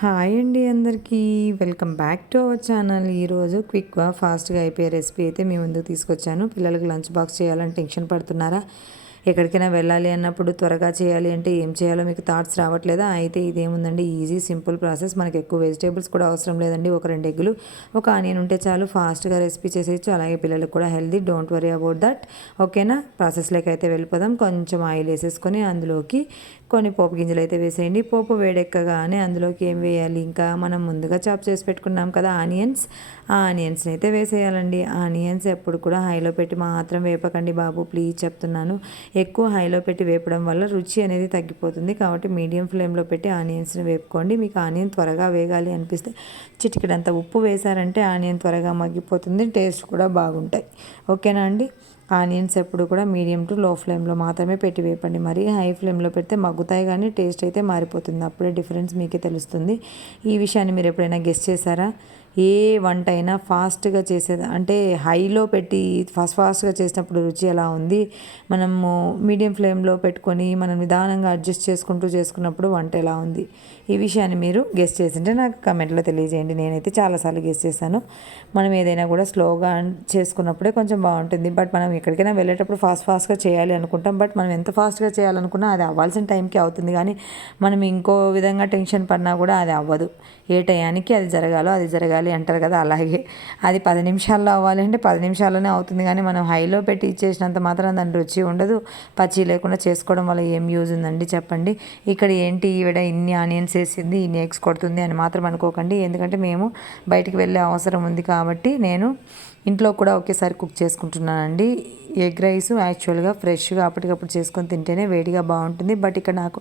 Hi అండి అందరికీ. Welcome back to our channel. ఈరోజు క్విక్గా ఫాస్ట్గా అయిపోయే రెసిపీ అయితే మీ ముందుకు తీసుకొచ్చాను. పిల్లలకి లంచ్ బాక్స్ చేయాలని టెన్షన్ పడుతున్నారా? ఎక్కడికైనా వెళ్ళాలి అన్నప్పుడు త్వరగా చేయాలి అంటే ఏం చేయాలో మీకు థాట్స్ రావట్లేదా? అయితే ఇదేముందండి? ఈజీ సింపుల్ ప్రాసెస్ మనకి ఎక్కువ వెజిటేబుల్స్ కూడా అవసరం లేదండి. ఒక రెండు ఎగ్గులు ఒక ఆనియన్ ఉంటే చాలు. ఫాస్ట్గా రెసిపీ చేసేయచ్చు. అలాగే పిల్లలకు కూడా healthy don't worry about that ఓకేనా ప్రాసెస్లోకి అయితే వెళ్ళిపోదాం. కొంచెం ఆయిల్ వేసేసుకొని అందులోకి కొన్ని పోపు గింజలు అయితే వేసేయండి. పోపు వేడెక్కగానే అందులోకి ఏం వేయాలి? ఇంకా మనం ముందుగా చాప్ చేసి పెట్టుకున్నాం కదా ఆనియన్స్. ఆ ఆనియన్స్ని అయితే వేసేయాలండి. ఆనియన్స్ ఎప్పుడు కూడా హైలో పెట్టి మాత్రం వేపకండి బాబు. ప్లీజ్ చెప్తున్నాను. ఎక్కువ హైలో పెట్టి వేపడం వల్ల రుచి అనేది తగ్గిపోతుంది. కాబట్టి మీడియం ఫ్లేమ్లో పెట్టి ఆనియన్స్ని వేపుకోండి. మీకు ఆనియన్ త్వరగా వేగాలి అనిపిస్తే చిటికెడంత ఉప్పు వేశారంటే ఆనియన్ త్వరగా మగ్గిపోతుంది. టేస్ట్ కూడా బాగుంటాయి. ఓకేనా అండి? ఆనియన్స్ ఎప్పుడు కూడా మీడియం టు లో ఫ్లేమ్లో మాత్రమే పెట్టి వేపండి. మరి హై ఫ్లేమ్లో పెడితే మగ్గుతాయి కానీ టేస్ట్ అయితే మారిపోతుంది. అప్పుడే డిఫరెన్స్ మీకే తెలుస్తుంది. ఈ విషయాన్ని మీరు ఎప్పుడైనా గెస్ట్ చేశారా? ఏ వంట అయినా ఫాస్ట్గా చేసేది అంటే హైలో పెట్టి ఫాస్ట్ ఫాస్ట్గా చేసినప్పుడు రుచి ఎలా ఉంది? మనము మీడియం ఫ్లేమ్లో పెట్టుకొని మనం నిదానంగా అడ్జస్ట్ చేసుకుంటూ చేసుకున్నప్పుడు వంట ఎలా ఉంది? ఈ విషయాన్ని మీరు గెస్ట్ చేసింటే నాకు కమెంట్లో తెలియజేయండి. నేనైతే చాలాసార్లు గెస్ట్ చేశాను. మనం ఏదైనా కూడా స్లోగా చేసుకున్నప్పుడే కొంచెం బాగుంటుంది. బట్ మనం ఎక్కడికైనా వెళ్ళేటప్పుడు ఫాస్ట్ ఫాస్ట్గా చేయాలి అనుకుంటాం. బట్ మనం ఎంత ఫాస్ట్గా చేయాలనుకున్నా అది అవ్వాల్సిన టైంకి అవుతుంది. కానీ మనం ఇంకో విధంగా టెన్షన్ పడినా కూడా అది అవ్వదు. ఏ టయానికి అది జరగాలో అది జరగాలి అంటారు కదా అలాగే. అది పది నిమిషాల్లో అవ్వాలి అంటే పది నిమిషాల్లోనే అవుతుంది. కానీ మనం హైలో పెట్టి ఇచ్చేసినంత మాత్రం దాని రుచి ఉండదు. పచ్చి లేకుండా చేసుకోవడం వల్ల ఏం యూజ్ ఉందండి చెప్పండి. ఇక్కడ ఏంటి ఈవిడ ఇన్ని ఆనియన్స్ వేసింది ఇన్ని ఎగ్స్ కొడుతుంది అని మాత్రం అనుకోకండి. ఎందుకంటే మేము బయటికి వెళ్ళే అవసరం ఉంది కాబట్టి నేను ఇంట్లో కూడా ఒకేసారి కుక్ చేసుకుంటున్నానండి. ఎగ్ రైస్ యాక్చువల్గా ఫ్రెష్గా అప్పటికప్పుడు చేసుకొని తింటేనే వేడిగా బాగుంటుంది. బట్ ఇక్కడ నాకు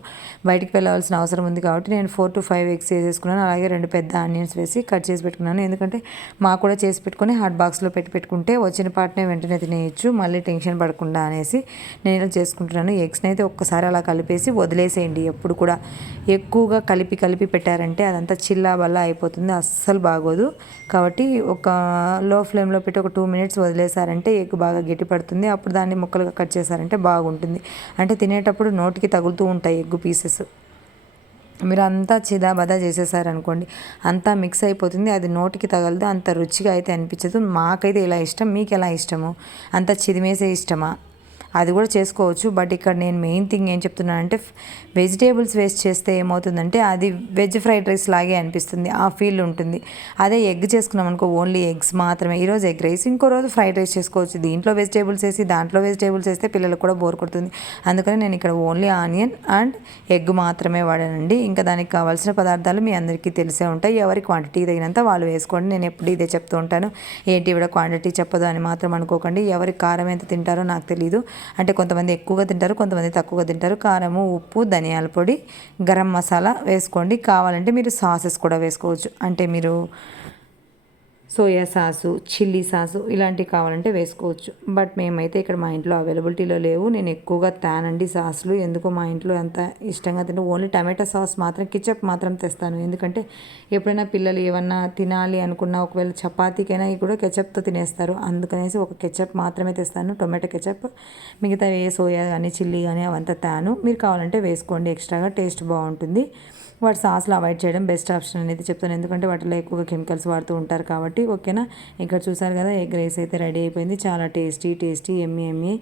బయటికి వెళ్ళవలసిన అవసరం ఉంది కాబట్టి నేను ఫోర్ టు ఫైవ్ ఎగ్స్ వేసేసుకున్నాను అలాగే రెండు పెద్ద ఆనియన్స్ వేసి కట్ చేసి పెట్టుకున్నాను. ఎందుకంటే మా కూడా చేసి పెట్టుకొని హాట్ బాక్స్లో పెట్టి పెట్టుకుంటే వచ్చిన పాటనే వెంటనే తినేయచ్చు. మళ్ళీ టెన్షన్ పడకుండా అనేసి నేను ఇలా చేసుకుంటున్నాను. ఎగ్స్ని అయితే ఒక్కసారి అలా కలిపేసి వదిలేసేయండి. ఎప్పుడు కూడా ఎక్కువగా కలిపి కలిపి పెట్టారంటే అదంతా చిల్లా వల్ల అయిపోతుంది. అస్సలు బాగోదు. కాబట్టి ఒక లో ఫ్లేమ్లో పెట్టి ఒక టూ మినిట్స్ వదిలేసారంటే ఎగ్ బాగా గట్టి పడుతుంది. అప్పుడు దాన్ని ముక్కలుగా కట్ చేశారంటే బాగుంటుంది. అంటే తినేటప్పుడు నోటికి తగులుతూ ఉంటాయి ఎగ్ పీసెస్. మీరు అంతా చిదాబదా చేసేసారనుకోండి అంతా మిక్స్ అయిపోతుంది అది నోటికి తగలదు అంత రుచిగా అయితే అనిపించదు. మాకైతే ఇలా ఇష్టం మీకు ఎలా ఇష్టము? అంత చిదిమేసే ఇష్టమా? అది కూడా చేసుకోవచ్చు. బట్ ఇక్కడ నేను మెయిన్ థింగ్ ఏం చెప్తున్నానంటే వెజిటేబుల్స్ వేస్ట్ చేస్తే ఏమవుతుందంటే అది వెజ్ ఫ్రైడ్ రైస్ లాగే అనిపిస్తుంది. ఆ ఫీల్ ఉంటుంది. అదే ఎగ్ చేసుకున్నాం అనుకో ఓన్లీ ఎగ్స్ మాత్రమే. ఈరోజు ఎగ్ రైస్ ఇంకో రోజు ఫ్రైడ్ రైస్ చేసుకోవచ్చు. దీంట్లో వెజిటేబుల్స్ వేసి దాంట్లో వెజిటేబుల్స్ వేస్తే పిల్లలకు కూడా బోర్ కొడుతుంది. అందుకని నేను ఇక్కడ ఓన్లీ ఆనియన్ అండ్ ఎగ్ మాత్రమే వాడానండి. ఇంకా దానికి కావాల్సిన పదార్థాలు మీ అందరికీ తెలిసే ఉంటాయి. ఎవరి క్వాంటిటీ తగినంత వాళ్ళు వేసుకోండి. నేను ఎప్పుడు ఇదే చెప్తూ ఉంటాను. ఏంటి ఇవిడ క్వాంటిటీ చెప్పదు అని మాత్రం అనుకోకండి. ఎవరి కారం ఎంత తింటారో నాకు తెలియదు అంటే కొంతమంది ఎక్కువగా తింటారు కొంతమంది తక్కువగా తింటారు. కారము ఉప్పు ధనియాల పొడి గరం మసాలా వేసుకోండి. కావాలంటే మీరు సాసెస్ కూడా వేసుకోవచ్చు. అంటే మీరు సోయా సాసు చిల్లీ సాసు ఇలాంటివి కావాలంటే వేసుకోవచ్చు. బట్ మేమైతే ఇక్కడ మా ఇంట్లో అవైలబిలిటీలో లేవు. నేను ఎక్కువగా తానండి సాసులు. ఎందుకో మా ఇంట్లో ఎంత ఇష్టంగా తింటే ఓన్లీ టమాటా సాస్ మాత్రం కిచప్ మాత్రం తెస్తాను. ఎందుకంటే ఎప్పుడైనా పిల్లలు ఏమన్నా తినాలి అనుకున్నా ఒకవేళ చపాతీకైనా కూడా కెచప్తో తినేస్తారు. అందుకనేసి ఒక కెచప్ మాత్రమే తెస్తాను. టొమాటో కెచప్ మిగతా ఏ సోయా కానీ చిల్లీ కానీ అవంతా తాను. మీరు కావాలంటే వేసుకోండి. ఎక్స్ట్రాగా టేస్ట్ బాగుంటుంది. వాటి సాస్లు అవాయిడ్ చేయడం బెస్ట్ ఆప్షన్ అనేది చెప్తాను. ఎందుకంటే వాటిలో ఎక్కువగా కెమికల్స్ వాడుతూ ఉంటారు కాబట్టి ఓకేనా? ఇక్కడ చూసారు కదా ఎగ్ రైస్ అయితే రెడీ అయిపోయింది. చాలా tasty tasty yummy yummy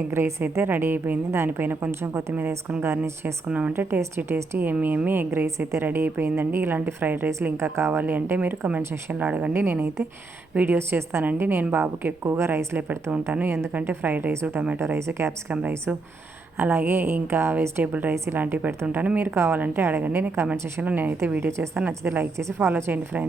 egg rice అయితే రెడీ అయిపోయింది. దానిపైన కొంచెం కొత్తిమీర వేసుకొని గార్నిష్ చేసుకున్నామంటే tasty tasty yummy yummy egg rice అయితే రెడీ అయిపోయిందండి. ఇలాంటి ఫ్రైడ్ రైస్లు ఇంకా కావాలి అంటే మీరు కమెంట్ సెక్షన్లో అడగండి. నేనైతే వీడియోస్ చేస్తానండి. నేను బాబుకి ఎక్కువగా రైస్లే పెడుతూ ఉంటాను. ఎందుకంటే fried rice tomato rice capsicum rice అలాగే ఇంకా వెజిటేబుల్ రైస్ ఇలాంటివి పెడుతుంటాను. మీరు కావాలంటే అడగండి. నేను కామెంట్ సెక్షన్లో నేనైతే వీడియో చేస్తాను. నచ్చితే లైక్ చేసి ఫాలో చేయండి ఫ్రెండ్స్.